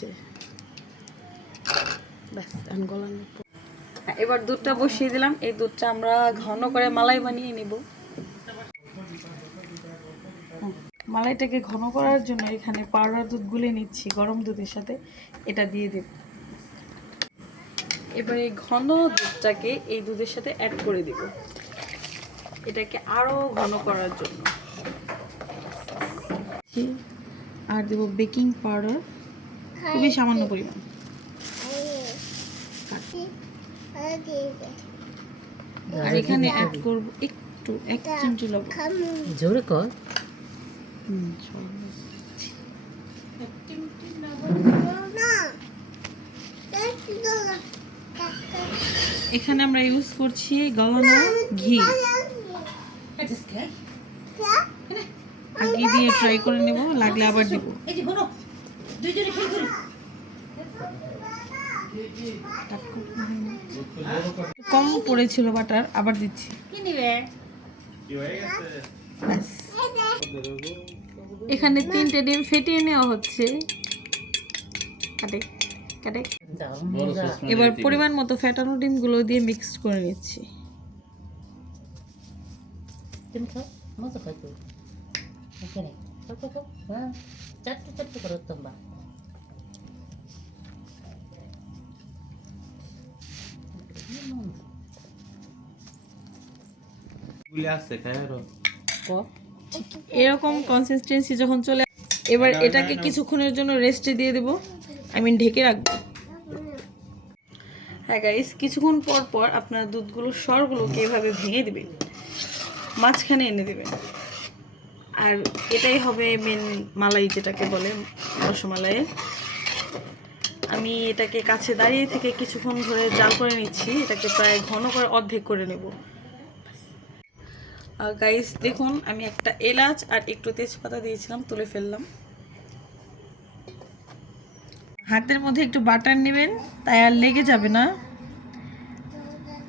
হচ্ছে। ব্যাস এখন গলানো। এবার দুধটা বসিয়ে দিলাম। এই দুধটা আমরা ঘন করে মালাই বানিয়ে নিব। মালাইটাকে ঘন করার জন্য এখানে পাউডার দুধ গুলে নিচ্ছি গরম দুধের সাথে, এটা দিয়ে দেব। এবার এই ঘন দুধটাকে এই দুধের সাথে অ্যাড করে দিব, এটাকে আরো ঘন করার জন্য। আর দেব বেকিং পাউডার, খুবই সামান্য পরিমাণ। আর এখানে অ্যাড করব একটু 1 চিমটি লবণ। জোরে কর। এখানে আমরা ইউজ করছি গলানো ঘি। ঘি দিয়ে ট্রাই করে নেব, লাগলে আবার দেব। কম পড়েছিল বাটার, আবার দিচ্ছি। এখানে 3টে ডিম ফেটিয়ে নেওয়া হচ্ছে। কাটে। এবার পরিমাণ মতো ফেটানো ডিমগুলো দিয়ে মিক্স করে নিচ্ছি। এরকম কনসিস্টেন্সি যখন চলে, এবার এটাকে কিছুক্ষণের জন্য রেস্টে দিয়ে দেব, ঢেকে রাখবো। হ্যাঁ গাইস, কিছুক্ষণ পর পর আপনার দুধগুলোর সরগুলোকে এভাবে ভেঙে দিবেন, মাঝখানে এনে দেবেন। আর এটাই হবে মেন মালাই, যেটাকে বলে রসমালাই। আমি এটাকে কাছে দাঁড়িয়ে থেকে কিছুক্ষণ ধরে জাল করে নিচ্ছি, এটাকে প্রায় ঘন করে অর্ধেক করে নেব। গাইস দেখুন, আমি একটা এলাচ আর একটু তেজপাতা দিয়েছিলাম, তুলে ফেললাম। হাতের মধ্যে একটু বাটার নেবেন, তাই আর লেগে যাবে না।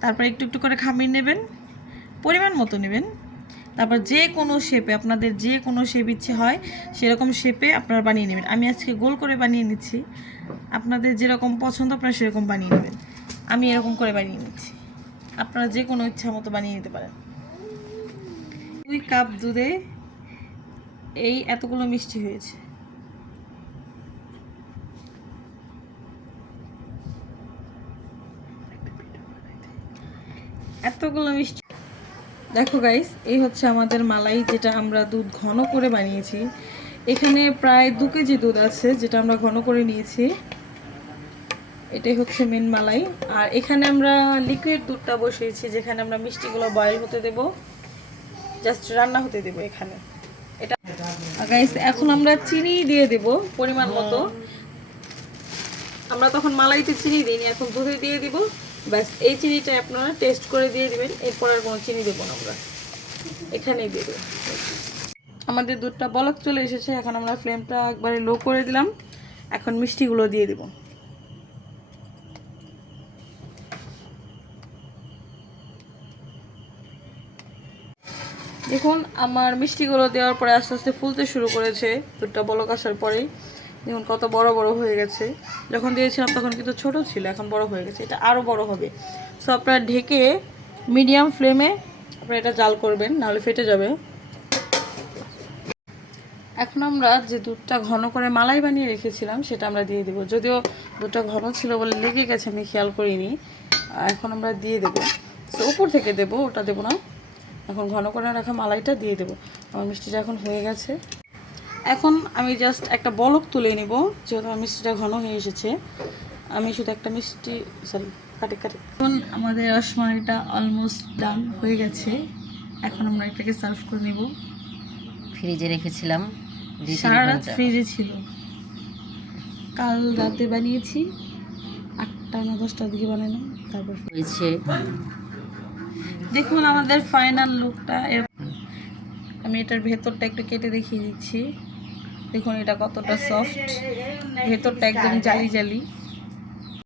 তারপর একটু একটু করে খামির নেবেন, পরিমাণ মতো নেবেন। তারপর যে কোনো শেপে, আপনাদের যে কোনো শেপ ইচ্ছে হয় সেরকম শেপে আপনারা বানিয়ে নেবেন। আমি আজকে গোল করে বানিয়ে নিচ্ছি, আপনাদের যেরকম পছন্দ আপনারা সেরকম বানিয়ে নেবেন। আমি এরকম করে বানিয়ে নিচ্ছি, আপনারা যে কোনো ইচ্ছা মতো বানিয়ে নিতে পারেন। 2 কাপ দুধে এই এতগুলো মিষ্টি হয়েছে। এতগুলো মিষ্টি, দেখো গাইস, এই হচ্ছে আমাদের মালাই, যেটা আমরা দুধ ঘন করে বানিয়েছি। এখানে প্রায় 2 কেজি দুধ আছে, যেটা আমরা ঘন করে নিয়েছি। এটাই হচ্ছে মেন মালাই। আর এখানে আমরা লিকুইড দুধটা বসিয়েছি, যেখানে আমরা মিষ্টিগুলো বয়েল হতে দেব, জাস্ট রান্না হতে দেব এখানে। এটা গাইস, এখন আমরা চিনি দিয়ে দেব পরিমাণ মতো। আমরা তখন মালাইতে চিনি দিইনি, এখন দুধে দিয়ে দিব। ব্যাস, এই চিনিটা আপনারা টেস্ট করে দিয়ে দিবেন, এরপর আর কোনো চিনি দেবো না, আমরা এখানেই দিয়ে দেবো। আমাদের দুধটা বলক চলে এসেছে, এখন আমরা ফ্লেমটা একবারে লো করে দিলাম। এখন মিষ্টিগুলো দিয়ে দেব। দেখুন, আমার মিষ্টিগুলো দেওয়ার পরে আস্তে আস্তে ফুলতে শুরু করেছে। দুধটা বলক আসার পরেই দেখুন কত বড় বড় হয়ে গেছে। যখন দিয়েছিলাম তখন কিন্তু ছোট ছিল, এখন বড় হয়ে গেছে। এটা আরও বড় হবে। সো আপনারা ঢেকে মিডিয়াম ফ্লেমে আপনারা এটা জাল করবেন, নাহলে ফেটে যাবে। এখন আমরা যে দুধটা ঘন করে মালাই বানিয়ে রেখেছিলাম সেটা আমরা দিয়ে দেবো। যদিও দুধটা ঘন ছিল বলে লেগে গেছে, আমি খেয়াল করিনি। এখন আমরা দিয়ে দেবো, সো উপর থেকে দেবো, ওটা দেবো না। এখন ঘন করে রাখা মালাইটা দিয়ে দেবো। আমার মিষ্টিটা এখন হয়ে গেছে। এখন আমি জাস্ট একটা বলক তুলে নেব, যেহেতু আমার মিষ্টিটা ঘন হয়ে এসেছে। আমি শুধু একটা মিষ্টি, সরি, কাটে। এখন আমাদের রসমালাইটা অলমোস্ট ডান হয়ে গেছে। এখন আমরা এটাকে সার্ভ করে নেব। ফ্রিজে রেখেছিলাম, সারা রাত ফ্রিজে ছিল। কাল রাতে বানিয়েছি, 8টা না 10টার দিকে বানালাম, তারপর হয়েছে। দেখুন আমাদের ফাইনাল লুকটা। আমি এটার ভেতরটা একটু কেটে দেখিয়ে দিচ্ছি। দেখুন এটা কতটা সফট, ভেতরটা একদম জালি জালি।